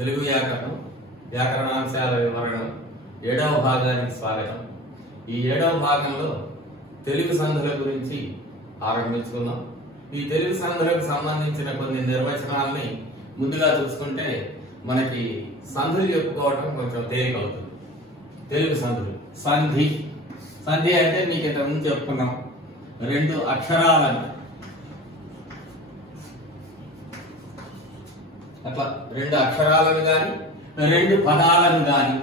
తెలుగు వ్యాకరణం వ్యాకరణాంశాల వివరణం 7వ భాగానికి స్వాగతం. ఈ 7వ భాగంలో తెలుగు సంధుల గురించి ఆరంభించుకుందాం. ఈ తెలుగు సంధులకు సంబంధించిన కొన్ని నిర్వచనాలని ముందుగా చూసుకుంటే మనకి సంధులు చెప్పుకోవడం కొంచెం తేలిక అవుతుంది. తెలుగు సంధులు సంధి సంధి అంటే మీకు ఇంతకు ముందు చెప్పుకున్నాం, రెండు అక్షరాలను అట్లా రెండు అక్షరాలను గాని రెండు పదాలను గాని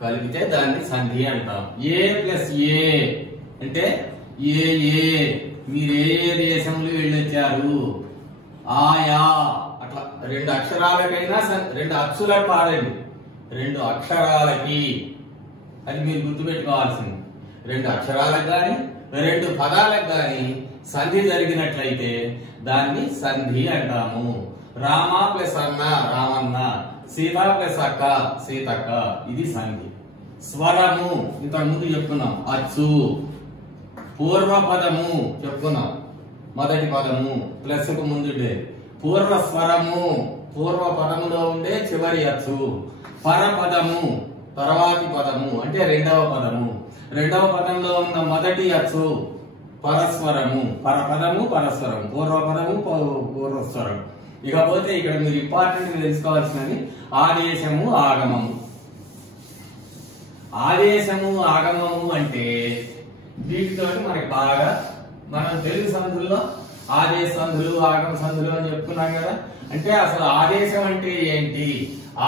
కలిపితే దాన్ని సంధి అంటాం. ఏ ప్లస్ ఏ అంటే ఏ మీరు ఏ దేశంలో వెళ్ళొచ్చారు, ఆయా అట్లా రెండు అక్షరాలకైనా రెండు అచ్చులకు పాడండి, రెండు అక్షరాలకి అది మీరు గుర్తుపెట్టుకోవాల్సింది. రెండు అక్షరాలకు గాని రెండు పదాలకు గాని సంధి జరిగినట్లయితే దాన్ని సంధి అంటాము. రామ ప్లస్ అన్న రామన్న, సీత ప్లస్ అక్క సీతక్క, ఇది సంధి. స్వరము ఇంతకు ముందు చెప్పుకున్నాం, అచ్చు. పూర్వపదము చెప్పుకున్నాం, మొదటి పదము ప్లస్ కు ముందుండే పూర్వ స్వరము, పూర్వ పదములో ఉండే చివరి అచ్చు. పరపదము తర్వాతి పదము అంటే రెండవ పదము, రెండవ పదంలో ఉన్న మొదటి అచ్చు పరస్వరము. పరపదము పరస్వరం, పూర్వపదము పూర్వస్వరం. ఇకపోతే ఇక్కడ మీరు ఇంపార్టెంట్ తెలుసుకోవాల్సినది ఆదేశము ఆగమము. ఆదేశము ఆగమము అంటే వీటితో మనకి బాగా మనం తెలుగు సంధుల్లో ఆదేశ సంధులు ఆగమ సంధులు అని చెప్పుకున్నాం కదా. అంటే అసలు ఆదేశం అంటే ఏంటి,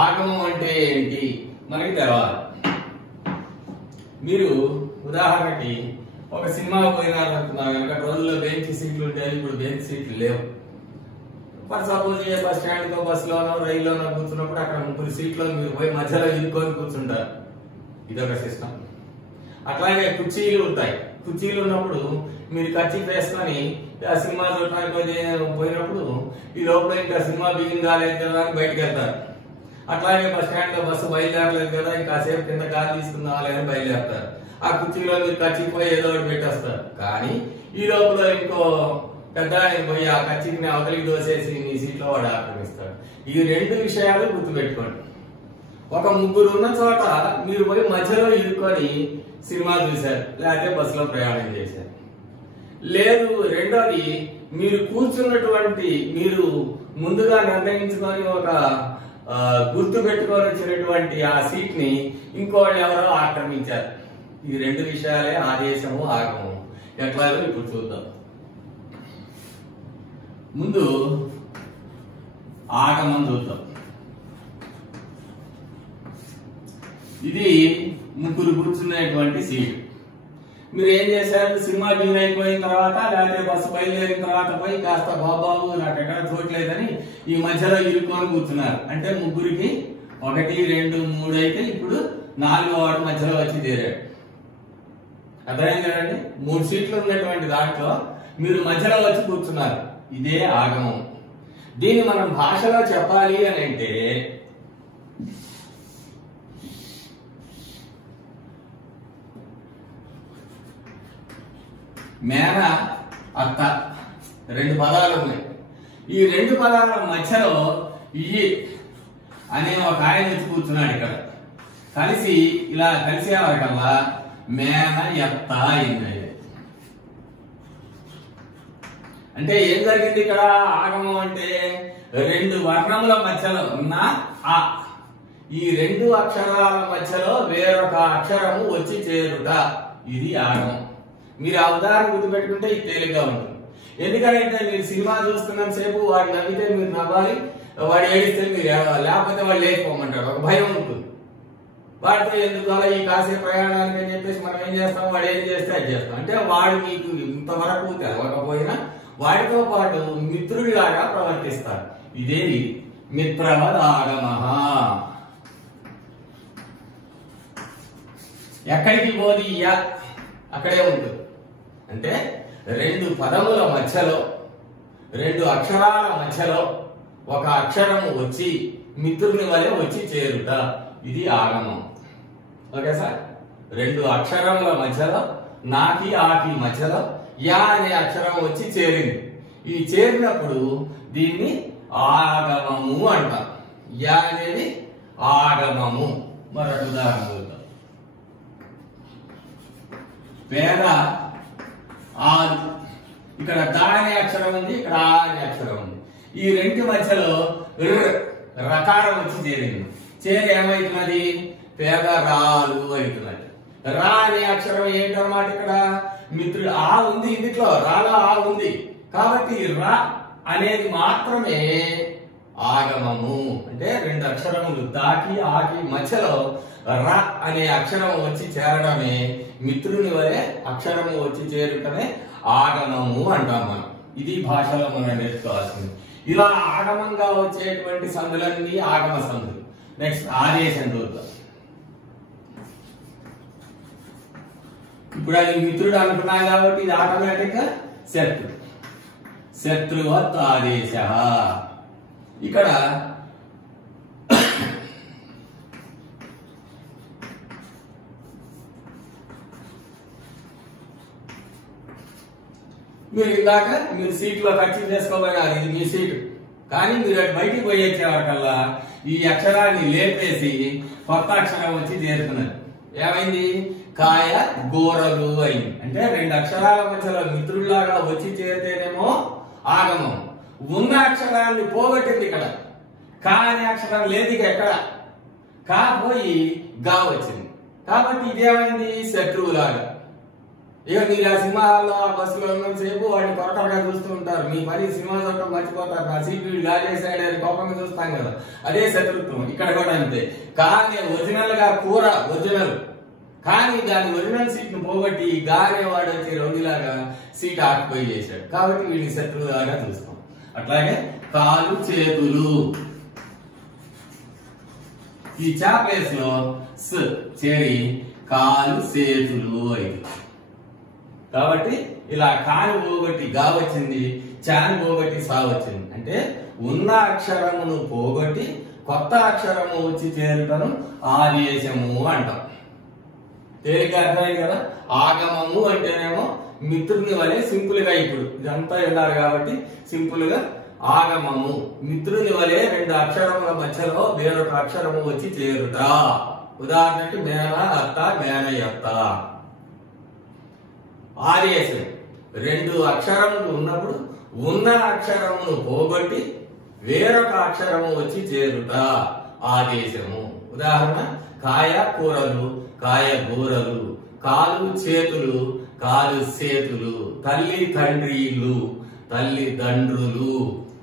ఆగమం అంటే ఏంటి మనకి తెలవాలి. మీరు ఉదాహరణకి ఒక సినిమా పోయినారనుకున్నారు కనుక, రోజుల్లో బెంచ్ సీట్లు ఉంటాయి, ఇప్పుడు బెంచ్ సీట్లు లేవు. For suppose a bus stand కో బస్సులోనో రైల్లోనో కూర్చున్నప్పుడు అక్కడ 3 సీట్లో మీరు పోయి మధ్యలో ఇరుక్కొని కూర్చుంటారు, ఇదొక సిస్టమ్. అట్లాగే కుర్చీలు ఉంటాయి, కుర్చీలు ఉన్నప్పుడు మీరు కర్చీఫ్ వేసుకొని ఆ సినిమా చూడటానికి పోయినప్పుడు ఈ లోపల ఇంకా సినిమా బిగిన్ కాలేదు కదా అని బయటకు వెళ్తారు. అట్లాగే బస్ స్టాండ్ లో బస్సు బయలుదేరలేదు కదా, ఇంకాసేపు కింద కారు తీసుకుందాం అని బయలుదేరతారు. ఆ కుర్చీలో మీరు కచ్చిపోయి ఏదో ఒకటి పెట్టేస్తారు. కానీ ఈ లోపల ఇంకో పెద్ద ఆయన పోయి ఆ కచ్చిని అవతలికి దోసేసి మీ సీట్లో వాడు ఆక్రమిస్తాడు. ఈ రెండు విషయాలు గుర్తుపెట్టుకోండి. ఒక 3 ఉన్న చోట మీరు పోయి మధ్యలో ఇరుక్కొని సినిమా చూశారు, లేకపోతే బస్సులో ప్రయాణం చేశారు. లేదు రెండోది, మీరు కూర్చున్నటువంటి మీరు ముందుగా నిర్ణయించుకొని ఒక గుర్తు పెట్టుకొని వచ్చినటువంటి ఆ సీట్ ని ఇంకోళ్ళు ఎవరో ఆక్రమించారు. ఈ రెండు విషయాలే ఆదేశము ఆగమము. ఎట్లాగో ఇప్పుడు చూద్దాం. ముందు ఆగమం చూద్దాం. ఇది 3 కూర్చునేటువంటి సీట్. మీరు ఏం చేశారు, సినిమా బిగిన్ అయిపోయిన తర్వాత లేకపోతే బస్సు బయలుదేరిన తర్వాత పోయి కాస్త బాబాబు నాకు ఎక్కడ చూడలేదని ఈ మధ్యలో ఇరుక్కొని కూర్చున్నారు. అంటే 3కి 1 2 3 అయితే ఇప్పుడు 4వ వాడు మధ్యలో వచ్చి చేరాడు. అర్థమైంది కదండి. 3 సీట్లు ఉన్నటువంటి దాంట్లో మీరు మధ్యలో వచ్చి కూర్చున్నారు, ఇదే ఆగమం. దీన్ని మనం భాషలో చెప్పాలి అని అంటే మేన అత్త, 2 పదాలు ఉన్నాయి. ఈ 2 పదాల మధ్యలో ఈ అనే ఒక ఆయన వచ్చి కూర్చున్నాడు. ఇక్కడ కలిసి ఇలా కలిసే వరకల్లా మేన ఎత్త అయింది. అంటే ఏం జరిగింది ఇక్కడ, ఆగమం అంటే 2 వర్ణముల మధ్యలో ఉన్న ఆ, ఈ 2 అక్షరాల మధ్యలో వేరొక అక్షరము వచ్చి చేరుట, ఇది ఆగమం. మీరు ఆ ఉదాహరణ గుర్తుపెట్టుకుంటే ఇది తేలిగ్గా ఉంటుంది. ఎందుకంటే మీరు సినిమా చూస్తున్నంత సేపు వాడు నవ్వితే మీరు నవ్వాలి, వాడు ఏడిస్తే మీరు ఏడవాలి, లేకపోతే వాడు లేకపోమంటాడు, ఒక భయం ఉంటుంది. వాడితో ఎందుకు అలా ఈ కాసే ప్రయాణానికి అని చెప్పేసి మనం ఏం చేస్తాం, వాడు ఏం చేస్తే అది చేస్తాం. అంటే వాడు మీకు ఇంతవరకు తెలవకపోయినా వాడితో పాటు మిత్రుడిలాగా ప్రవర్తిస్తారు. ఇదే మిత్రవద్ ఆగమః. ఎక్కడికి పోది అక్కడే ఉంటుంది. అంటే 2 పదముల మధ్యలో 2 అక్షరాల మధ్యలో ఒక అక్షరము వచ్చి మిత్రుని వలె వచ్చి చేరుట, ఇది ఆగమం. Okay sir. 2 అక్షరముల మధ్యలో నాకి ఆకి మధ్యలో యా అనే అక్షరం వచ్చి చేరింది. ఈ చేరినప్పుడు దీన్ని ఆగమము అంటాం. యా అనేది ఆగమము. మరొక ఉదాహరణ చూద్దాం. పేద ఆలు. ఇక్కడ దా అనే అక్షరం ఉంది, ఇక్కడ ఆ అనే అక్షరం ఉంది. ఈ రెండు మధ్యలో రకారం వచ్చి చేరింది. చేరి ఏమవుతున్నది? పేదరాలు అవుతున్నది. రా అనే అక్షరం ఏంటన్నమాట? ఇక్కడ మిత్రుడు ఆ ఉంది, ఇందులో రాలో ఆ ఉంది కాబట్టి రా అనేది మాత్రమే ఆగమము. అంటే రెండు అక్షరములు దాకి ఆకి మధ్యలో ర అనే అక్షరం వచ్చి చేరడమే, మిత్రుని వలె అక్షరము వచ్చి చేరుటమే ఆగమము అంటాం మనం. ఇది భాషలో మనం నేర్చుకోవాల్సింది. ఇలా ఆగమంగా వచ్చేటువంటి సందులన్నీ ఆగమ సందులు. నెక్స్ట్ ఆదేశం చూద్దాం. ఇప్పుడు అది మిత్రుడు అనుకున్నాం కాబట్టి ఇది ఆటోమేటిక్ గా శత్రు. శత్రువత్ ఆదేశ. ఇక్కడ మీరు ఇందాక మీరు సీట్లో ఖర్చు చేసుకోబోయారు, ఇది మీ సీటు. కానీ మీరు బయటికి పోయేసేవారికల్లా ఈ అక్షరాన్ని లేపేసి కొత్త అక్షరం వచ్చి చేరుతున్నది. ఏమైంది? కాయ గోరలు అయింది. అంటే రెండు అక్షరాల మధ్యలో మిత్రుల్లాగా వచ్చి చేరితేనేమో ఆగమం. ఉన్న అక్షరాన్ని పోగొట్టింది. ఇక్కడ కా అనే అక్షరం లేదు, ఇక ఎక్కడ కా పోయి గా వచ్చింది. కాబట్టి ఇదేమైంది? శత్రువులాగా. ఇక మీరు ఆ సినిమా హాల్లో ఆ బస్సులో ఉన్నంతసేపు వాడిని కొరకరగా చూస్తూ ఉంటారు. మీ పని సినిమా చూడటం మర్చిపోతారు. నా సీట్ వీడు గాలేసాడు కోపంగా చూస్తాం కదా, అదే శత్రుత్వం. ఇక్కడ కూడా అంతే. కానీ ఒరిజినల్ గా కూర ఒరిజినల్, కానీ దాని ఒరిజినల్ సీట్ ను పోగొట్టి గానే వాడు వచ్చి రౌడీలాగా సీట్ ఆక్యుపై చేశాడు. కాబట్టి వీడిని శత్రువులాగా చూస్తాం. అట్లాగే కాలు చేతులు. ఈ చా ప్లేస్ లో స్ చేరి కాలు చేతులు అయింది. కాబట్టి ఇలా కాను పోగొట్టి గా వచ్చింది, చాను పోగొట్టి సా వచ్చింది. అంటే ఉన్న అక్షరమును పోగొట్టి కొత్త అక్షరము వచ్చి చేరుటను ఆదేశము అంటాం. తేలిక అర్థమైంది కదా? ఆగమము అంటేనేమో మిత్రుని వలె సింపుల్ గా, ఇప్పుడు ఇదంతా విన్నారు కాబట్టి సింపుల్ గా ఆగమము. మిత్రుని వలె రెండు అక్షరముల మధ్యలో వేరొక అక్షరము వచ్చి చేరుట. ఉదాహరణకి మేన అత్త, మేనయత్త. ఆదేశం రెండు అక్షరములు ఉన్నప్పుడు ఉన్న అక్షరమును పోగొట్టి వేరొక అక్షరము వచ్చి చేరుట ఆదేశము. ఉదాహరణ కాయ కూరలు, కాయ కూరలు. కాలు చేతులు, కాలు చేతులు. తల్లి తండ్రిలు, తల్లిదండ్రులు.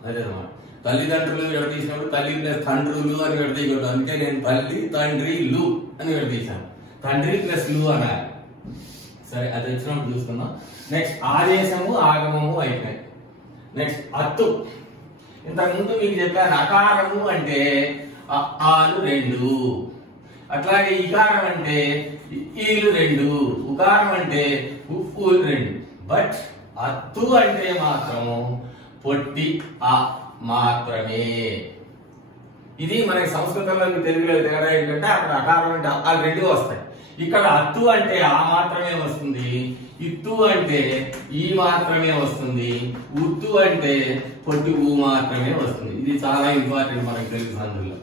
అదేనమాట. తల్లిదండ్రులు విడదీసినప్పుడు తల్లి ప్లస్ తండ్రులు అని విడదీయకూడదు. అందుకే నేను తల్లి తండ్రిలు అని విడదీశాను. తండ్రి ప్లస్ లు అన్నారు. సరే, అది వచ్చినప్పుడు చూసుకుందాం. నెక్స్ట్ ఆదేశము ఆగమము అయిపోయింది. నెక్స్ట్ అత్తు. ఇంతకుముందు మీకు చెప్పాను, అకారము అంటే ఆలు రెండు, అట్లాగే ఇకారం అంటే ఈలు రెండు, ఉకారం అంటే ఉప్పులు రెండు. బట్ అత్తు అంటే మాత్రము పొట్టి ఆ మాత్రమే. ఇది మనకి సంస్కృతంలో తెలుగులో తేడా ఏంటంటే అక్కడ అకారం అంటే ఆ రెండు వస్తాయి. ఇక్కడ అత్తు అంటే ఆ మాత్రమే వస్తుంది, ఇత్తు అంటే ఈ మాత్రమే వస్తుంది, ఉత్తు అంటే పొట్టి ఊ మాత్రమే వస్తుంది. ఇది చాలా ఇంపార్టెంట్ మనకి తెలుగు సందుల్లో.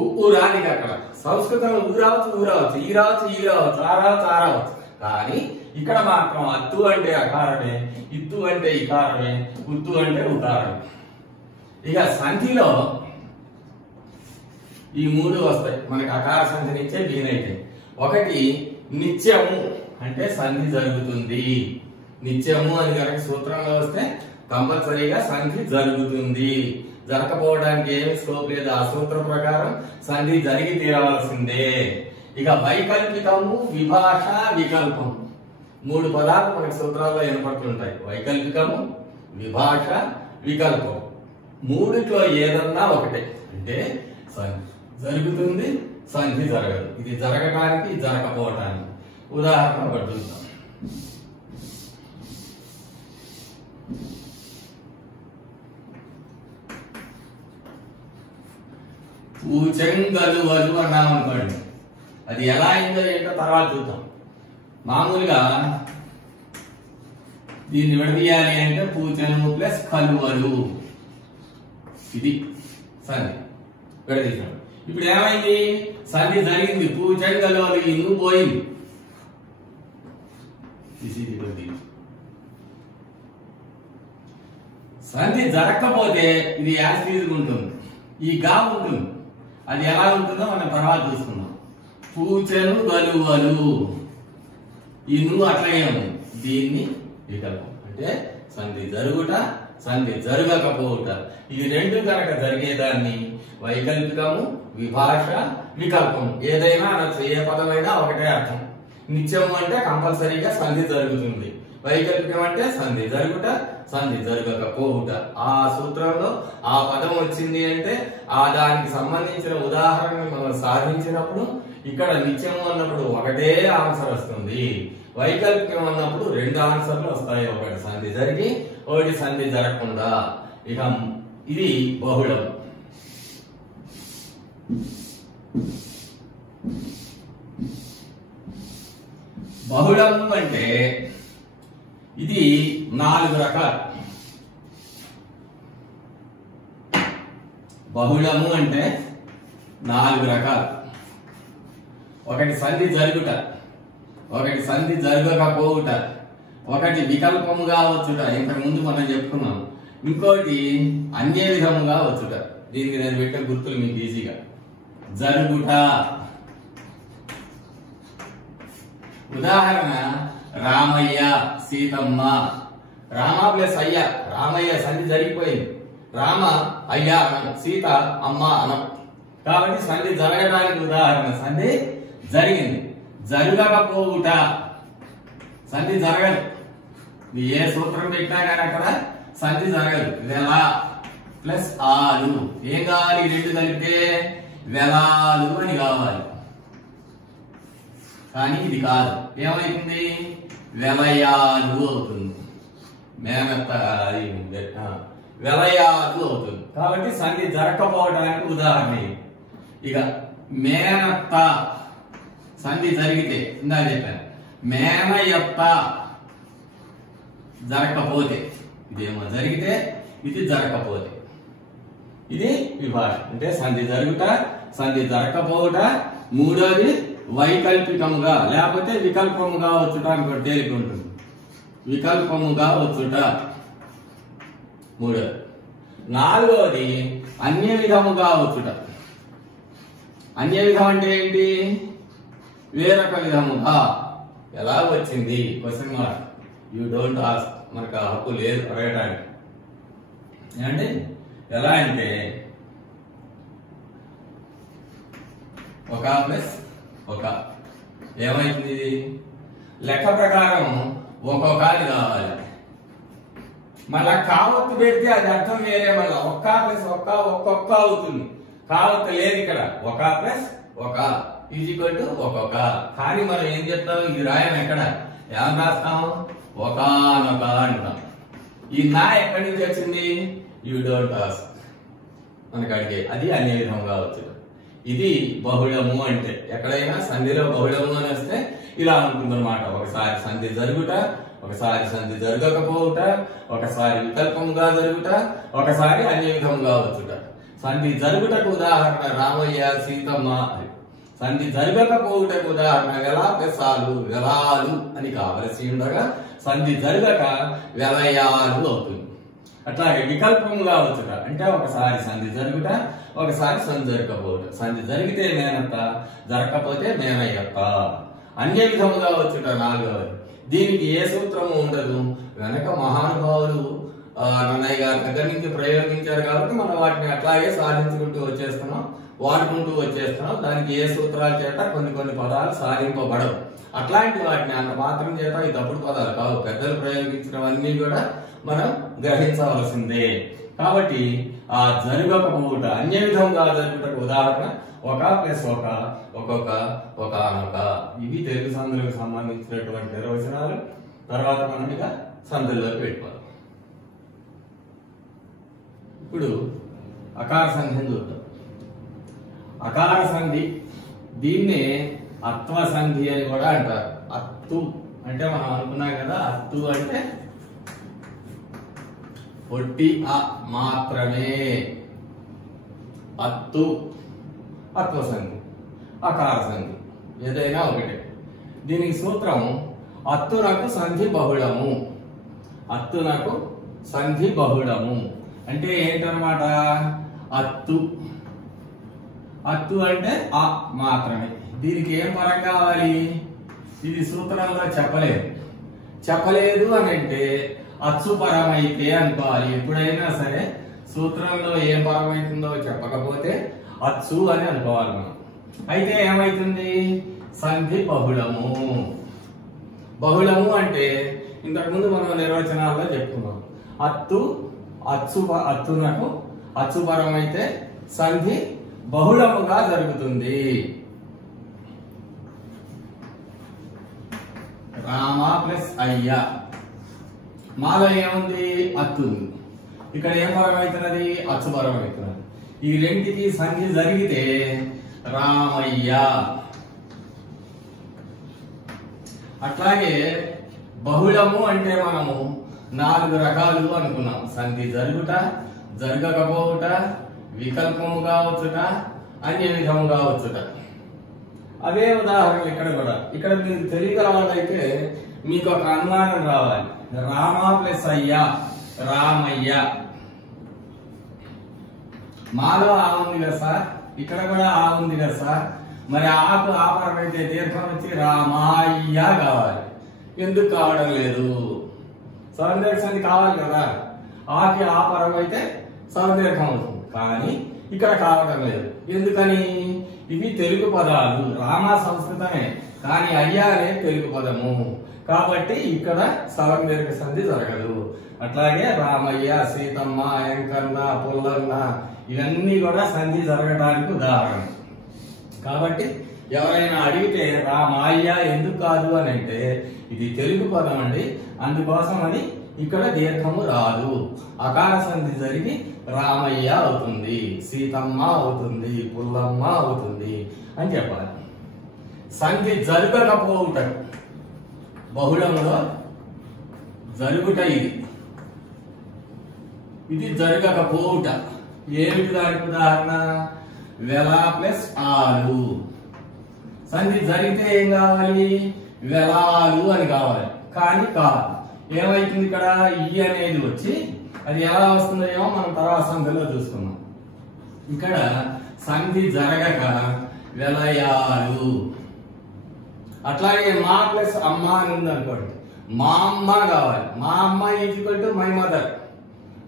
ఊ రానికి అక్కడ సంస్కృతంలో ఊ రావచ్చు, ఊ రావచ్చు, ఈ రావచ్చు, ఈ రావచ్చు, ఆ రావచ్చు, ఆ రావచ్చు. కానీ ఇక్కడ మాత్రం అత్తు అంటే అకారమే, ఇత్తు అంటే ఇకారమే, ఉత్తు అంటే ఉకారమే. ఇక సంధిలో ఈ మూడు వస్తాయి మనకి. అకార సంధి నుంచే బిగినైతే ఒకటి నిత్యము అంటే సంధి జరుగుతుంది. నిత్యము అని కనుక సూత్రంలో వస్తే కంపల్సరీగా సంధి జరుగుతుంది. జరగకపోవడానికి ఏమి స్కోప్ లేదు. ఆ సూత్రం ప్రకారం సంధి జరిగి తీరవలసిందే. ఇక వైకల్పికము, విభాష, వికల్పం. మూడు పదాలు మనకి సూత్రాల్లో వినపడుతుంటాయి. వైకల్పికము, విభాష, వికల్పం. మూడిట్లో ఏదన్నా ఒకటే. అంటే సంధి జరుగుతుంది, సంధి జరగదు. ఇది జరగడానికి, జరగకపోవటానికి. ఉదాహరణ ఒకటి చూద్దాం. పూచెంగలు వలు అన్నాం అనుకోండి. అది ఎలా అయిందో ఏంటో తర్వాత చూద్దాం. మామూలుగా దీన్ని విడదీయాలి అంటే పూచను ప్లస్ కలువలు, ఇది సంధి విడదీసాం. ఇప్పుడు ఏమైంది, సంధి జరిగింది, పూచని కలువలు ఇన్ను పోయింది. సంధి జరగకపోతే ఇది యాసిడ్ ఉంటుంది, ఈ గా ఉంటుంది. అది ఎలా ఉంటుందో మనం తర్వాత చూసుకుందాం. పూచను గలువలు ఇన్ను అట్లాగే ఉంది. దీన్ని వికల్పం అంటే సంధి జరుగుట, సంధి జరగకపోవుట. ఇవి రెండు కనుక జరిగేదాన్ని వైకల్పికము, విభాష, వికల్పం ఏదైనా అనొచ్చు. ఏ పదమైనా ఒకటే అర్థం. నిత్యము అంటే కంపల్సరీగా సంధి జరుగుతుంది, వైకల్పికం అంటే సంధి జరుగుట, సంధి జరగకపోవుట. ఆ సూత్రంలో ఆ పదం వచ్చింది అంటే ఆ దానికి సంబంధించిన ఉదాహరణని మనం సాధించినప్పుడు ఇక్కడ నిత్యము అన్నప్పుడు ఒకటే ఆన్సర్ వస్తుంది, వైకల్పికం అన్నప్పుడు రెండు ఆన్సర్లు వస్తాయి, ఒకటి సంధి జరిగి ఒకటి సంధి జరగకుండా. ఇక ఇది బహుళం. బహుళము అంటే ఇది 4 రకాలు. బహుళము అంటే 4 రకాలు. ఒకటి సంధి జరుగుట, ఒకటి సంధి జరగకపోవుట, ఒకటి వికల్పముగా వచ్చుట, ఇంతకు ముందు మనం చెప్పుకున్నాం. ఇంకోటి అన్య విధముగా వచ్చుట. దీనికి నేను పెట్టే గుర్తులు మీకు ఈజీగా. జరుగుట ఉదాహరణ రామయ్య సీతమ్మ. రామ ప్లస్ అయ్య, రామయ్య సంధి జరిగిపోయింది. రామ అయ్య అనం, సీత అమ్మ అనం. కాబట్టి సంధి జరగడానికి ఉదాహరణ సంధి జరిగింది. జరగకపోవుట సంధి జరగదు. ఏ సూత్రం పెట్టినా కానీ అక్కడ సంధి జరగదు. వెల ప్లస్ ఆలు, ఏం కావాలి రెండు కలిపితే వెలాలు అని కావాలి. కానీ ఇది కాదు, ఏమైతుంది వెలయాలు అవుతుంది. మేనత్త వెలయాలు అవుతుంది. కాబట్టి సంధి జరగకపోవడానికి ఉదాహరణ. ఇక మేనత్త సంధి జరిగితే ఇందా చెప్పాను, మేనయత్త జరగకపోతే, ఇదేమో జరిగితే ఇది జరగకపోతే, ఇది విభాష అంటే సంధి జరుగుట, సంధి జరగకపోవుట. మూడోది వైకల్పికముగా లేకపోతే వికల్పముగా వచ్చుట అని కూడా తేలిక ఉంటుంది. వికల్పముగా వచ్చుట మూడోది. నాలుగోది అన్య విధముగా వచ్చుట. అన్య విధం అంటే ఏంటి, వేరొక విధముగా. ఎలా వచ్చింది question mark, you don't ask, మనకు ఆ హక్కు లేదు అడగటానికి. ఏమంటే ఎలా అంటే ఒక ప్లస్ ఒక ఏమైతుంది, లెక్క ప్రకారం ఒక్కొక్కటి కావాలి. మళ్ళా కావత్తు పెడితే అది అర్థం వేరే. మళ్ళా ఒక్క ప్లస్ ఒక్క ఒక్కొక్క అవుతుంది. కావత్తు లేదు ఇక్కడ. ఒక ప్లస్ ఒక ఈక్వల్ టు ఒక్కొక్క. కానీ మనం ఏం చెప్తాం, ఇది రాయం ఎక్కడ ఏం రాస్తాం, ఒకనొక అంటాం. ఈ నా ఎక్కడి నుంచి వచ్చింది, యూ డోంట్ ఆస్క్ మనకు అడిగే. అది అన్య విధంగా వచ్చు. ఇది బహుళము అంటే ఎక్కడైనా సంధిలో బహుళము అని వస్తే ఇలా ఉంటుందన్నమాట. ఒకసారి సంధి జరుగుట, ఒకసారి సంధి జరగకపోవుట, ఒకసారి వికల్పంగా జరుగుట, ఒకసారి అన్య విధంగా వచ్చుట. సంధి జరుగుటకు ఉదాహరణ రామయ్య సీతమ్మ. సంధి జరగకపోవుటకు ఉదాహరణ వెల పెసాలు వెలాలు అని కావలసి ఉండగా సంధి జరగక వెలయాలు అవుతుంది. అట్లాగే వికల్పముగా వచ్చుట అంటే ఒకసారి సంధి జరుగుట, ఒకసారి సంధి జరగకపోవుట. సంధి జరిగితే మేనత్త, జరగకపోతే మేనయ్యత్త. అన్య విధముగా వచ్చుట నాలుగవది. దీనికి ఏ సూత్రము ఉండదు. వెనక మహానుభావులు నన్నయ్య గారి దగ్గర నుంచి ప్రయోగించారు కాబట్టి మనం వాటిని అట్లాగే సాధించుకుంటూ వచ్చేస్తున్నాం, వాడుకుంటూ వచ్చేస్తున్నాం. దానికి ఏ సూత్రాల చేత కొన్ని పదాలు సాధింపబడవు. అట్లాంటి వాటిని అంత మాత్రం చేత ఈ తప్పుడు పదాలు కావు. పెద్దలు ప్రయోగించినవన్నీ కూడా మనం గ్రహించవలసిందే. కాబట్టి ఆ జరగకపోవుట అన్య విధంగా జరుగుటకు ఉదాహరణ ఒక ప్లస్ ఒక, ఒక్కొక్క, ఒకనొక. ఇవి తెలుగు సంధులకు సంబంధించినటువంటి నిర్వచనాలు. తర్వాత మనం ఇక సంధుల్లోకి పెట్టుకోవాలి. ఇప్పుడు అకార సంధిని చూద్దాం. అకార సంధి, దీన్నే అత్వ సంధి అని కూడా అంటారు. అత్తు అంటే మనం అనుకున్నాం కదా, అత్తు అంటే పొట్టి అ మాత్రమే. అత్తు అత్వ సంధి, అకార సంధి ఏదైనా ఒకటే. దీనికి సూత్రం అత్తునకు సంధి బహుళము. అత్తునకు సంధి బహుళము అంటే ఏంటన్నమాట? అత్తు, అత్తు అంటే అ మాత్రమే. దీనికి ఏం పరం కావాలి? ఇది సూత్రంలో చెప్పలేదు అని అంటే అచ్చు పరమైతే అనుకోవాలి. ఎప్పుడైనా సరే సూత్రంలో ఏం పరమైతుందో చెప్పకపోతే అచ్చు అని అనుకోవాలి మనం. అయితే ఏమైతుంది? సంధి బహుళము. బహుళము అంటే ఇంతకుముందు మనం నిర్వచనాల్లో చెప్పుకున్నాం. అత్తునకు అచ్చుపరమైతే సంధి బహుళముగా జరుగుతుంది. రామ ప్లస్ అయ్య. మాలో ఏముంది? అత్తు ఉంది. ఇక్కడ ఏం పరమవుతున్నది? అచ్చుపరం అవుతున్నది. ఈ రెంటికి సంధి జరిగితే రామయ్య. అట్లాగే బహుళము అంటే మనము 4 రకాలు అనుకున్నాం. సంధి జరుగుట, జరగకపోవుట, వికల్పము కావచ్చుట, అన్య విధము కావచ్చుట. అదే ఉదాహరణ ఇక్కడ కూడా. ఇక్కడ మీకు తెలియగల వాళ్ళైతే మీకు ఒక అనుమానం రావాలి. రామ ప్లస్ అయ్య, రామయ్య. మాలో ఆ ఉంది కదా సార్, ఇక్కడ కూడా ఆ ఉంది కదా సార్. మరి ఆకు ఆపరమైతే దీర్ఘం వచ్చి రామాయ్య కావాలి. ఎందుకు కావడం లేదు? సౌందర్య సంధి కావాలి కదా. ఆకి ఆపరం అయితే సౌందర్యకం అవుతుంది, కానీ ఇక్కడ కావడం లేదు. ఎందుకని? ఇవి తెలుగు పదాలు. రామ సంస్కృతమే, కానీ అయ్యా అనే తెలుగు పదము. కాబట్టి ఇక్కడ సౌందర్య సంధి జరగదు. అట్లాగే రామయ్య, సీతమ్మ, ఎంకన్న, పుల్లన్న ఇవన్నీ కూడా సంధి జరగడానికి ఉదాహరణ. కాబట్టి ఎవరైనా అడిగితే రామయ్య ఎందుకు కాదు అని అంటే ఇది తెలుగు పదం అండి, అందుకోసం అని ఇక్కడ దీర్ఘము రాదు. అకార సంధి జరిగి రామయ్య అవుతుంది, సీతమ్మ అవుతుంది, పుల్లమ్మ అవుతుంది అని చెప్పాలి. సంధి జరగకపోవుట, బహుళములో జరుగుట. ఇది జరగకపోవుట. ఏమిటి దానికి ఉదాహరణ? వెల ప్లస్ ఆలు. సంధి జరిగితే ఏం కావాలి? వెలాలు అని కావాలి, కానీ కాదు. ఏమైతుంది? ఇక్కడ ఈ అనేది వచ్చి అది ఎలా వస్తుందో మనం తర్వాత సంధిలో చూసుకున్నాం. ఇక్కడ సంధి జరగక వెలయాలు. అట్లాగే మా ప్లస్ అమ్మ అని ఉంది అనుకోండి, మా అమ్మ కావాలి. మా అమ్మ ఈక్వల్ టు మై మదర్.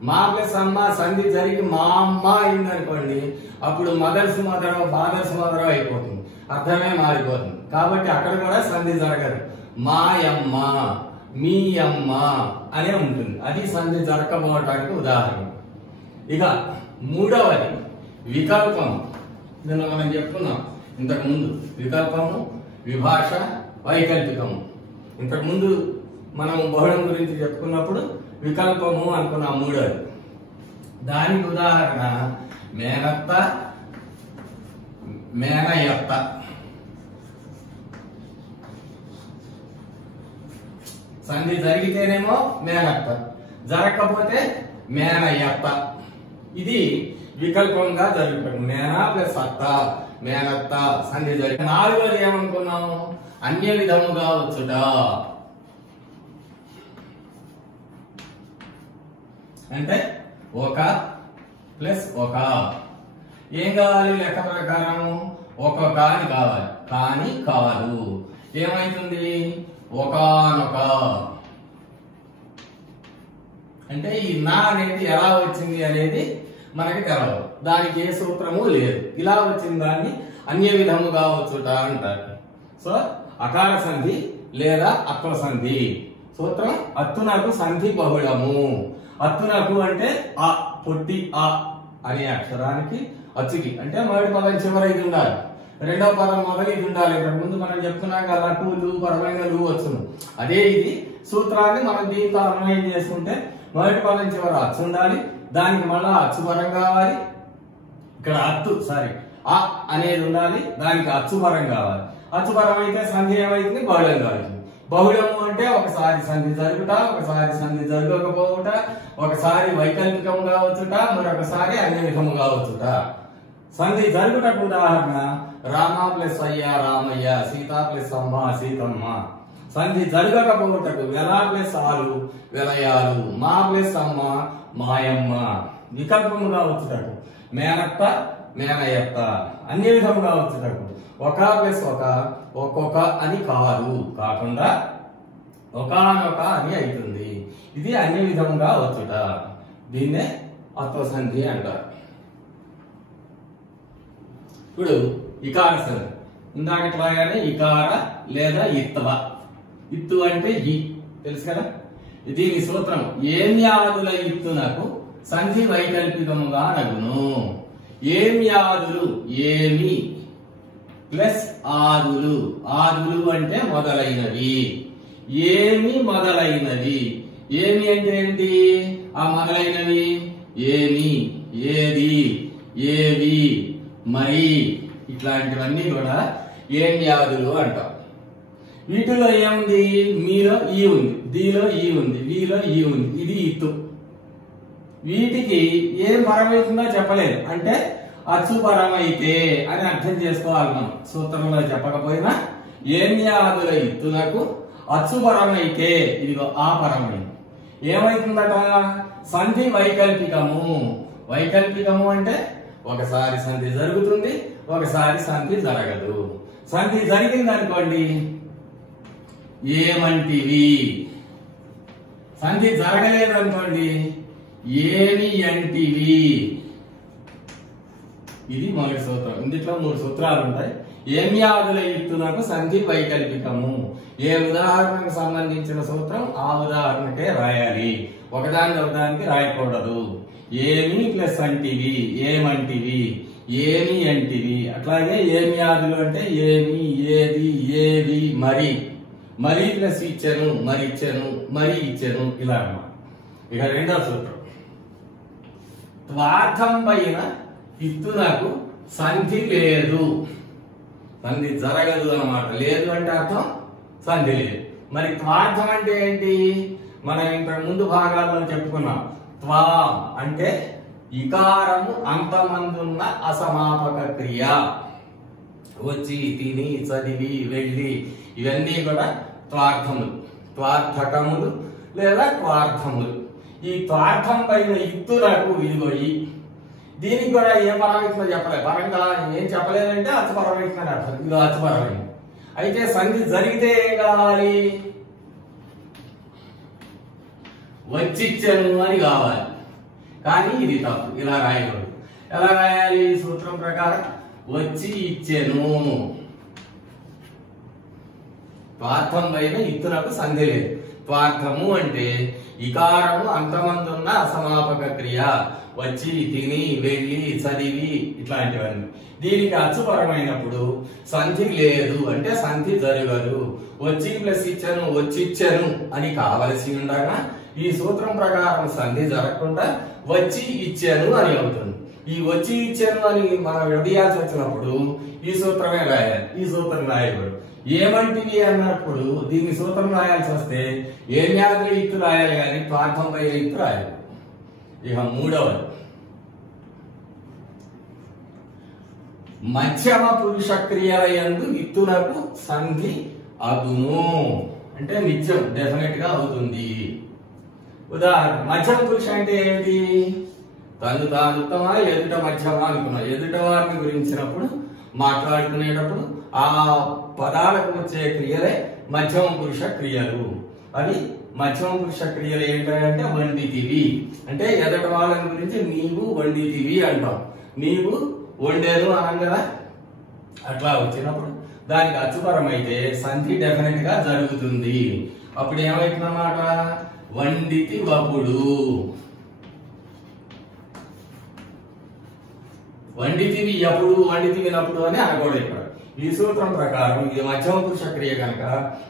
మా ప్లస్ అమ్మ సంధి జరిగి మా అమ్మ అయింది అనుకోండి, అప్పుడు మదర్స్ మదర్, ఫాదర్స్ మదర్ అయిపోతుంది, అర్థమే మారిపోతుంది. కాబట్టి అక్కడ కూడా సంధి జరగదు. మా అమ్మ, మీ అమ్మ అనే ఉంటుంది. అది సంధి జరగకపోవటానికి ఉదాహరణ. ఇక మూడవది వికల్పము. నిన్న మనం చెప్పుకున్నాం ఇంతకు ముందు. వికల్పము, విభాష, వైకల్పికము. ఇంతకు ముందు మనం బహుళం గురించి చెప్పుకున్నప్పుడు వికల్పము అనుకున్నాం మూడవది. దానికి ఉదాహరణ మేనత్త, మేనయత్త. సంధి జరిగితేనేమో మేనత్త, జరగకపోతే మేనయత్త. ఇది వికల్పంగా జరుగుతుంది. మేన ప్లస్ అత్త, మేనత్త సంధి జరిగి. నాలుగోది ఏమనుకున్నాము? అన్య విధముగా వచ్చుట. అంటే ఒక ప్లస్ ఒక. ఏం కావాలి? లెక్క ప్రకారం ఒక్కొక్క అని కావాలి, కానీ కాదు. ఏమైతుంది? ఒకానొక. అంటే ఈ నా అనేది ఎలా వచ్చింది అనేది మనకి తెలవదు, దానికి ఏ సూత్రము లేదు. ఇలా వచ్చిన దాన్ని అన్య విధముగా వచ్చుట అంటారు. సో అకార సంధి లేదా అత్వ సంధి. సూత్రం అత్తునకు సంధి బహుళము. అత్తునకు అంటే ఆ పొట్టి ఆ అనే అక్షరానికి అచ్చుకి అంటే మొదటి పదం చివర ఇది ఉండాలి, రెండవ పదం మొదలు ఇది ఉండాలి. ఇంతకు ముందు మనం చెప్తున్నాం కదా, టూలు పరమైన లు వచ్చును. అదే ఇది సూత్రాన్ని మనం దీంతో అన్వయం చేసుకుంటే మొదటి పదం చివర అచ్చు ఉండాలి, దానికి మళ్ళా అచ్చుపరం కావాలి. ఇక్కడ ఆ అనేది ఉండాలి, దానికి అచ్చుపరం కావాలి. అచ్చుపరం అయితే సంధి ఏమైతుంది? బహుళం కావాలి. బహుళము అంటే ఒకసారి సంధి జరుగుట, ఒకసారి సంధి జరగకపోవుట, ఒకసారి వైకల్పికముగా వచ్చుట, మరొకసారి అన్ని విధముగా వచ్చుట. సంధి జరుగుటకు ఉదాహరణ రామ ప్లస్ అయ్య రామయ్య, సీత ప్లస్ అమ్మ సీతమ్మ. సంధి జరగకపోవుటకు వెల ప్లస్ ఆలు వెలయాలు, మా ప్లస్ అమ్మ మాయమ్మ. వికల్పముగా వచ్చుటకు మేనత్త మేనయత్త. అన్ని విధముగా వచ్చుటకు ఒక ప్లస్ ఒక ఒక్కొక్క అని కాకుండా ఒకనొక అని అవుతుంది. ఇది అన్ని విధముగా వచ్చుట. దీన్నే అత్వసంధి అంటారు. ఇప్పుడు ఇకార సంధి ఇందాక రాగానే ఇకార లేదా ఇత్వ. ఇత్తు అంటే ఈ తెలుసు కదా. దీని సూత్రం ఏమ్యాదుల ఇత్తునకు సంధి వైకల్పికముగా నగును. ఏమ్యాదులు ఏమి ప్లస్ ఆదులు. ఆదులు అంటే మొదలైనవి. ఏమి మొదలైనవి. ఏమి అంటే ఏంటి? ఆ మొదలైనవి ఏమి, ఏది, ఏవి, మరి ఇట్లాంటివన్నీ కూడా ఏమ్యాదులు అంటాం. వీటిలో ఏముంది? మీలో ఈ ఉంది, దీలో ఈ ఉంది, వీలో ఈ ఉంది. ఇది ఇత్తు. వీటికి ఏం పరమైతుందో చెప్పలేదు. అంటే అచ్చుపరమైతే అని అర్థం చేసుకోవాలి మనం. సూత్రంలో చెప్పకపోయినా ఏమ్యాదుల ఇత్తునకు అచ్చుపరమైతే ఇదిగో ఆ పరమైంది. ఏమైతుందట? సంధి వైకల్పికము. వైకల్పికము అంటే ఒకసారి సంధి జరుగుతుంది, ఒకసారి సంధి జరగదు. సంధి జరిగింది అనుకోండి ఏమంటివి. సంధి జరగలేదు అనుకోండి ఏమి అంటివి. ఇది మొదటి సూత్రం. ఇందులో 3 సూత్రాలు ఉంటాయి. ఏమ్యాదుల ఇత్తునకు సంధి వైకల్పికము. ఏ ఉదాహరణకు సంబంధించిన సూత్రం ఆ ఉదాహరణకే రాయాలి. ఒకదానికి రాయకూడదు. ఏమి ప్లస్ అంటివి, ఏమంటివి, ఏమి అంటివి. అట్లాగే ఏమ్యాదులు అంటే ఏమి, ఏది, ఏది, మరి. మరి ప్లస్ ఇచ్చాను, మరి ఇచ్చాను, మరి ఇచ్చాను, ఇలా అన్నమాట. ఇక రెండో సూత్రం త్వార్థం పైన ఇత్తునకు సంధి లేదు. సంధి జరగదు అన్నమాట. లేదు అంటే అర్థం సంధి లేదు. మరి త్వార్థం అంటే ఏంటి? మనం ఇంతకు ముందు భాగాల్లో చెప్పుకున్నాం. త్వా అంటే ఇకారము అంతమందున్న అసమాపక క్రియ. వచ్చి, తిని, చదివి, వెళ్ళి ఇవన్నీ కూడా త్వార్థములు, త్వార్థకములు లేదా త్వార్థములు. ఈ త్వార్థం పైన ఇత్తునకు ఇదిగో దీనికి కూడా ఏ పరమైతుందో చెప్పలేదు. పరంగా ఏం చెప్పలేదంటే అచ్చపరమైతుందని అర్థం. ఇదిగో అచ్చపరమైంది. అయితే సంధి జరిగితే ఏం కావాలి? వచ్చిచ్చాను అని కావాలి. కానీ ఇది తప్పు. ఇలా రాయకూడదు. ఎలా రాయాలి? సూత్రం ప్రకారం వచ్చి ఇచ్చాను. త్వార్థం పైన ఇత్తునకు సంధి లేదు. త్వార్థము అంటే ఇకారము అంతమందున్న అసమాపక క్రియ. వచ్చి, తిని, వెళ్ళి, చదివి ఇట్లాంటివన్నీ. దీనికి అచ్చుపరమైనప్పుడు సంధి లేదు అంటే సంధి జరగదు. వచ్చి ప్లస్ ఇచ్చాను, వచ్చిచ్చాను అని కావలసి ఉండగా ఈ సూత్రం ప్రకారం సంధి జరగకుండా వచ్చి ఇచ్చాను అని అవుతుంది. ఈ వచ్చి ఇచ్చాను అని మనం విడదీయాల్సి వచ్చినప్పుడు ఈ సూత్రమే రాయాలి. ఈ సూత్రం రాయకూడదు. ఏమంటివి అన్నప్పుడు దీన్ని సూత్రం రాయాల్సి వస్తే ఏమ్యాదుల ఇత్తు రాయాలి కానీ త్వార్థం పైన ఇత్తు రాయాలి. ఇక మూడవది మధ్యమ పురుష క్రియల యందు ఇత్తునకు సంధి అగును. అంటే నిత్యం డెఫినెట్ గా అవుతుంది. ఉదాహరణ మధ్యమ పురుష అంటే ఏమిటి? తను తాను ఉత్తమ, ఎదుట మధ్యమ అనుకున్నా. ఎదుట వారిని గురించినప్పుడు మాట్లాడుకునేటప్పుడు ఆ పదాలకు వచ్చే క్రియలే మధ్యమ పురుష క్రియలు. అవి మధ్యమ పురుష క్రియలు ఏంటంటే వండితివి అంటే ఎదటి వాళ్ళని గురించి నీవు వండితివి అంటాం. నీవు వండేను అనం కదా. అట్లా వచ్చినప్పుడు దానికి అచ్చుపరమైతే సంధి డెఫినెట్ గా జరుగుతుంది. అప్పుడు ఏమైతుందన్నమాట? వండితి వపుడు. వండితివి ఎప్పుడు, వండితివినప్పుడు అని అనకూడదు ఇక్కడ. ఈ సూత్రం ప్రకారం ఇది మధ్యమ పురుష క్రియ కనుక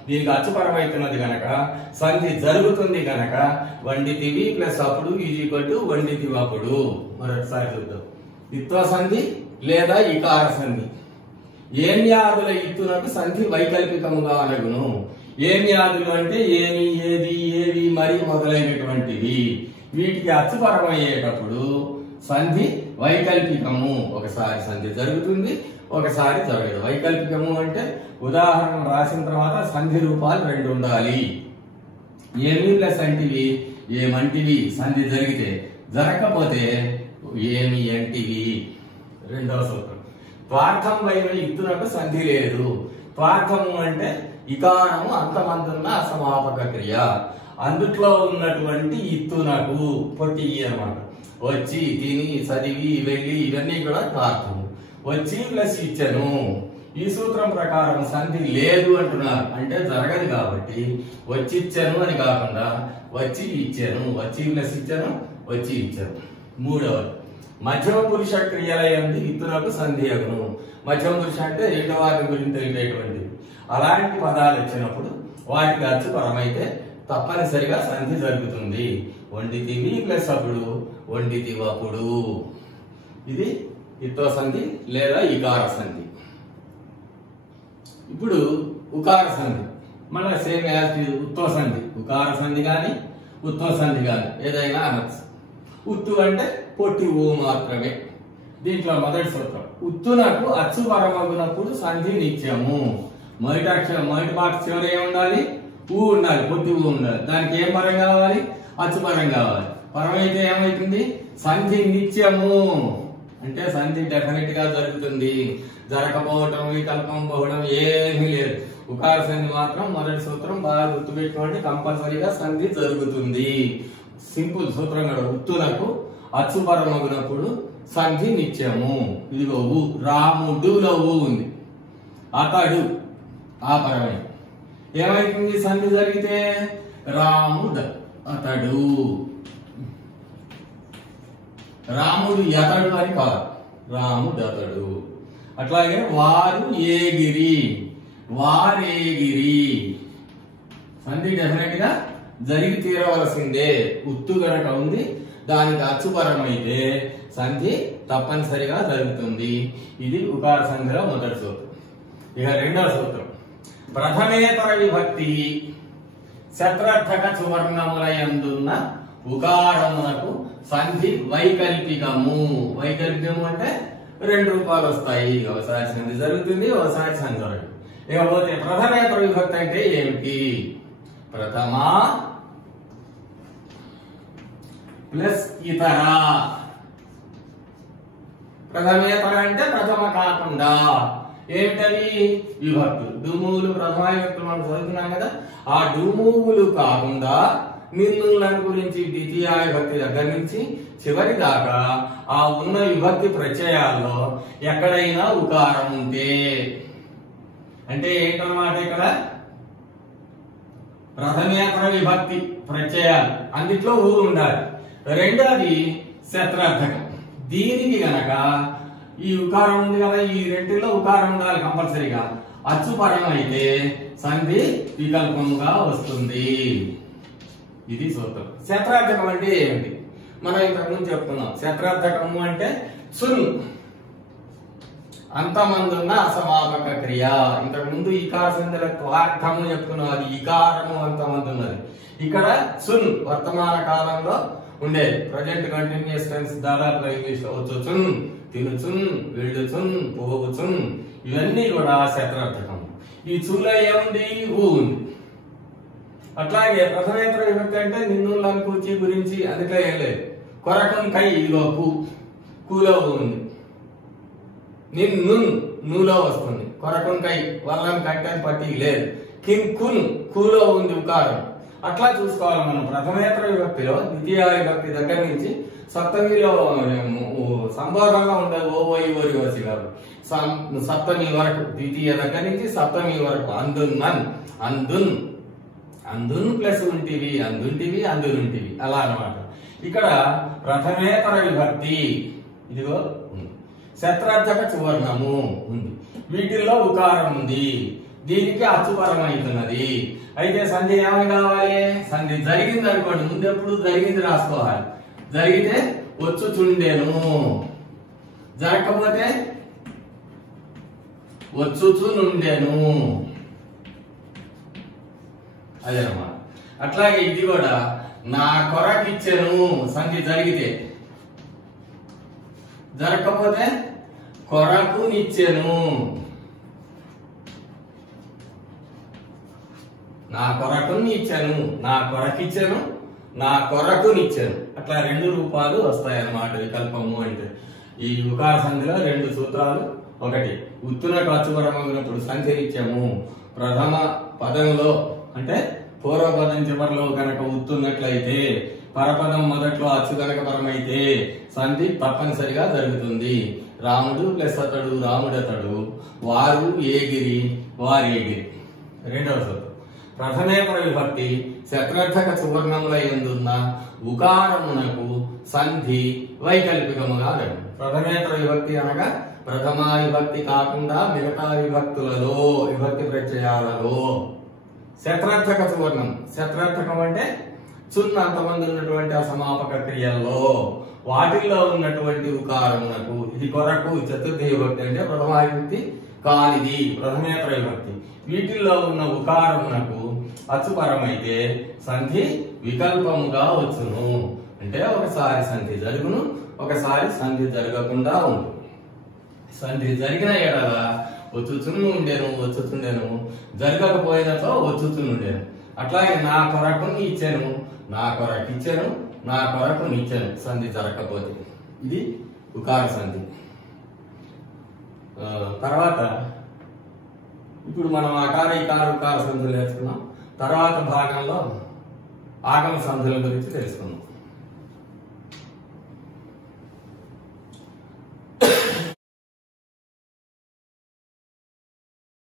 దీనికి అచ్చుపరమైతున్నది కనుక సంధి జరుగుతుంది కనుక వండితివి ప్లస్ అప్పుడు ఈజీక్వల్ వండితివి అప్పుడు. మరొకసారి చూద్దాం. ఇత్వ సంధి లేదా ఇకార సంధి. ఏమ్యాదుల ఇత్తునకు సంధి వైకల్పికముగా అనగును. ఏమి ఆదులు అంటే ఏమి, ఏది, ఏవి, మరి మొదలైనటువంటివి. వీటికి అచ్చుపరమయ్యేటప్పుడు సంధి వైకల్పికము. ఒకసారి సంధి జరుగుతుంది, ఒకసారి జరగదు. వైకల్పికము అంటే ఉదాహరణ రాసిన తర్వాత సంధి రూపాలు రెండు ఉండాలి. ఏమి ప్లస్ అంటివి, ఏమంటివి సంధి జరిగితే, జరగకపోతే ఏమి అంటివి. రెండవ సూత్రం. త్వార్థం వైన ఇత్తునకు సంధి లేదు. త్వార్థము అంటే ఇకారము అంతమందున్న అసమాపక క్రియ. అందుట్లో ఉన్నటువంటి ఇత్తునకు పొట్టి అన్నమాట. వచ్చి, తిని, చదివి, వెళ్ళి ఇవన్నీ కూడా త్వార్థము. వచ్చి ప్లస్ ఇచ్చను. ఈ సూత్రం ప్రకారం సంధి లేదు అంటున్నారు, అంటే జరగదు కాబట్టి వచ్చిచ్చాను అని కాకుండా వచ్చి ఇచ్చాను, వచ్చి ప్లస్ ఇచ్చాను, వచ్చి ఇచ్చాను. మూడవది మధ్యమ పురుష క్రియల యందు ఇత్తునకు సంధి అగును. మధ్యమ పురుష అంటే రెండో వారి గురించి తెలిపేటువంటిది. అలాంటి పదాలు వచ్చినప్పుడు వాటికి అచ్చు పరమైతే తప్పనిసరిగా సంధి జరుగుతుంది. వండితివి ప్లస్ అప్పుడు, వండితివప్పుడు. ఇది ఇత్వ సంధి లేదా ఇకార సంధి. ఇప్పుడు ఉకార సంధి మళ్ళీ సేమ్ యాజ్ ఉత్వ సంధి. ఉకార సంధి గాని ఉత్వ సంధి గాని ఏదైనా అనొచ్చు. ఉత్తు అంటే పొట్టి ఊ మాత్రమే. దీంట్లో మొదటి సూత్రం. ఉత్తునకు అచ్చు పరమగునప్పుడు సంధి నిత్యము. మొదటి అక్షరం మొదటి మాట చివరి ఏముండాలి, ఊ ఉండాలి, పొట్టి ఊ ఉండాలి. దానికి ఏం పరం కావాలి, అచ్చు పరం కావాలి. పరమైతే ఏమైతుంది, సంధి నిత్యము. అంటే సంధి డెఫినెట్ గా జరుగుతుంది. జరగకపోవటం, వికల్పం పోవడం ఏమీ లేదు. ఉకార సంధి మాత్రం మొదటి సూత్రం బాగా గుర్తుపెట్టుకోండి, కంపల్సరీగా సంధి జరుగుతుంది. సింపుల్ సూత్రం కూడా. ఉత్తునకు అచ్చు పరమగునప్పుడు సంధి నిత్యము. ఇదిగో ఊ, రాముడులో ఊ ఉంది, అతడు ఆ పరమై ఏమైతుంది సంధి జరిగితే, రాముడు అతడు. రాముడు ఎతడు అని కాదు, రాముడు అతడు. అట్లాగే వారు ఏగిరి, వారేగిరి. సంధి డెఫినెట్ గా జరిగి తీరవలసిందే. ఉత్తు గనక ఉంది, దానికి అచ్చుపరమైతే సంధి తప్పనిసరిగా జరుగుతుంది. ఇది ఉకార సంధిలో మొదటి సూత్రం. ఇక రెండవ సూత్రం. ప్రథమేతర విభక్తి శత్రర్థక సువర్ణములయందున్న ఉకారమునకు సంధి వైకల్పికము. వైకల్పికము అంటే రెండు రూపాలు వస్తాయి. ఒకసారి సంధి జరుగుతుంది, ఒకసారి సంధి జరగదు. ఇకపోతే ప్రథమేతర విభక్తి అంటే ఏమిటి? ప్రథమ ప్లస్ ఇతర. ప్రథమేతర అంటే ప్రథమ కాకుండా. ఏమిటవి? విభక్తులు. డుమూలు ప్రథమ విభక్తులు మనం చదువుతున్నాం కదా, ఆ డుమూవులు కాకుండా నిన్నులను గురించి ద్వితీయ విభక్తి దగ్గర నుంచి చివరి దాకా ఆ ఉన్న విభక్తి ప్రత్యయాల్లో ఎక్కడైనా ఉకారం ఉంటే, అంటే ఏంటన్నమాట ఇక్కడ ప్రథమేతర విభక్తి ప్రత్యయాలు అన్నిట్లో ఊ ఉండాలి. రెండోది శత్రార్థకం. దీనికి గనక ఈ ఉకారం ఉంది కదా, ఈ రెంటిలో ఉకారం ఉండాలి కంపల్సరీగా. అచ్చుపరం అయితే సంధి వికల్పంగా వస్తుంది. ఇది సూత్రం. శత్రార్థకం అంటే ఏమిటి? మనం ఇంతకుముందు చెప్తున్నాం. శత్రార్థకము అంటే సున్, అంతమందున్న అసమాపక క్రియ. ఇంతకు ముందు ఇకార సంధిలో త్వార్థము చెప్పుకున్నాం, అది ఇకారము అంతమంది ఉన్నది. ఇక్కడ సున్ వర్తమాన కాలంలో ఉండేది. ప్రజెంట్ కంటిన్యూస్ టెన్స్ దాదాపుగా ఇంగ్లీష్ లో వచ్చుచున్, తినుచున్, వెళ్ళుచున్, పోగుచున్, ఇవన్నీ కూడా శత్రార్థకం. ఈ చుల్లో ఏముంది? ఊ ఉంది. అట్లాగే ప్రథమేతర విభక్తి అంటే నిన్నులను కూర్చి గురించి అందుకే ఏం లేదు. కొరకం కై, ఇదిగో కు, కూలో ఉంది. నిన్ను నూలో వస్తుంది. కొరకం కై వల్లం కంటే పట్టి లేదు. కిన్ కున్ కూలో ఉంది ఉకారం. అట్లా చూసుకోవాలి మనం. ప్రథమేతర విభక్తిలో ద్వితీయ విభక్తి దగ్గర నుంచి సప్తమిలో సంబోధంగా ఉండదు. ఓవోయి ఓరి వసి గారు సప్తమి వరకు, ద్వితీయ దగ్గర నుంచి సప్తమి వరకు అందున్ నన్, అందున్, అందున్ ప్లస్ ఉంటివి, అందుంటివి, అందునుంటివి, అలా అన్నమాట. ఇక్కడ ప్రథమేతర విభక్తి ఇదిగో ఉంది. శత్రార్థక సువర్ణము ఉంది. వీటిల్లో ఉకారం ఉంది. దీనికి అచ్చుపరమైతున్నది. అయితే సంధి ఏమని కావాలి? సంధి జరిగింది అనుకోండి, ముందెప్పుడు జరిగింది రాసుకోవాలి. జరిగితే వచ్చుచుండెను, జరగకపోతే వచ్చుచునుండెను. అదనమాట. అట్లాగే ఇది కూడా నా కొరకిచ్చెను సంధి జరిగితే, జరగకపోతే కొరకునిచ్చెను, నా కొరకునిచ్చెను, నా కొరకిచ్చెను, నా కొరకునిచ్చెను. అట్లా రెండు రూపాలు వస్తాయి అన్నమాట వికల్పము అంటే. ఈ ఉకార సంధిలో రెండు సూత్రాలు. ఒకటి, ఉత్తునకు అచ్చుపరమగినప్పుడు సంధినిత్యము ప్రథమ పదంలో అంటే పూర్వపదం చివరిలో కనుక ఉత్తున్నట్లయితే, పరపదం మొదట్లో అచ్చు కనుక పరమైతే సంధి తప్పనిసరిగా జరుగుతుంది. రాముడు ప్లస్ అతడు, రాముడతడు, వారు ఏగిరి, వారేగిరి. రెండవ సూత్రం, ప్రథమేతర విభక్తి శత్రర్థక సువర్ణముల యందున్న ఉకారమునకు సంధి వైకల్పికముగా గను. ప్రథమేతర విభక్తి అనగా ప్రథమా విభక్తి కాకుండా మిగతా విభక్తులలో, విభక్తి ప్రత్యయాలలో శత్రార్థక సువర్ణం, శత్రార్థకం అంటే చున్న అంతమంది ఉన్నటువంటి ఆ సమాపక క్రియల్లో వాటిల్లో ఉన్నటువంటి ఉకారమునకు, ఇది కొరకు చతుర్థి విభక్తి అంటే ప్రథమా విభక్తి కానిది ప్రథమేతర విభక్తి, వీటిల్లో ఉన్న ఉకారమునకు అచ్చుపరమైతే సంధి వికల్పముగా వచ్చును. అంటే ఒకసారి సంధి జరుగును, ఒకసారి సంధి జరగకుండా ఉంటుంది. సంధి జరిగిన ఎడల వచ్చుచును ఉండేను, వచ్చుచుండెను, జరగకపోయినతో వచ్చుచునుండేను. అట్లాగే నా కొరకుని ఇచ్చాను, నా కొరకిచ్చాను, నా కొరకుని ఇచ్చాను సంధి జరగకపోతే. ఇది ఉకార సంధి. తర్వాత ఇప్పుడు మనం అకార ఇకార ఉకార సంధులు నేర్చుకున్నాం. తర్వాత భాగంలో ఆగమ సంధుల గురించి తెలుసుకున్నాం.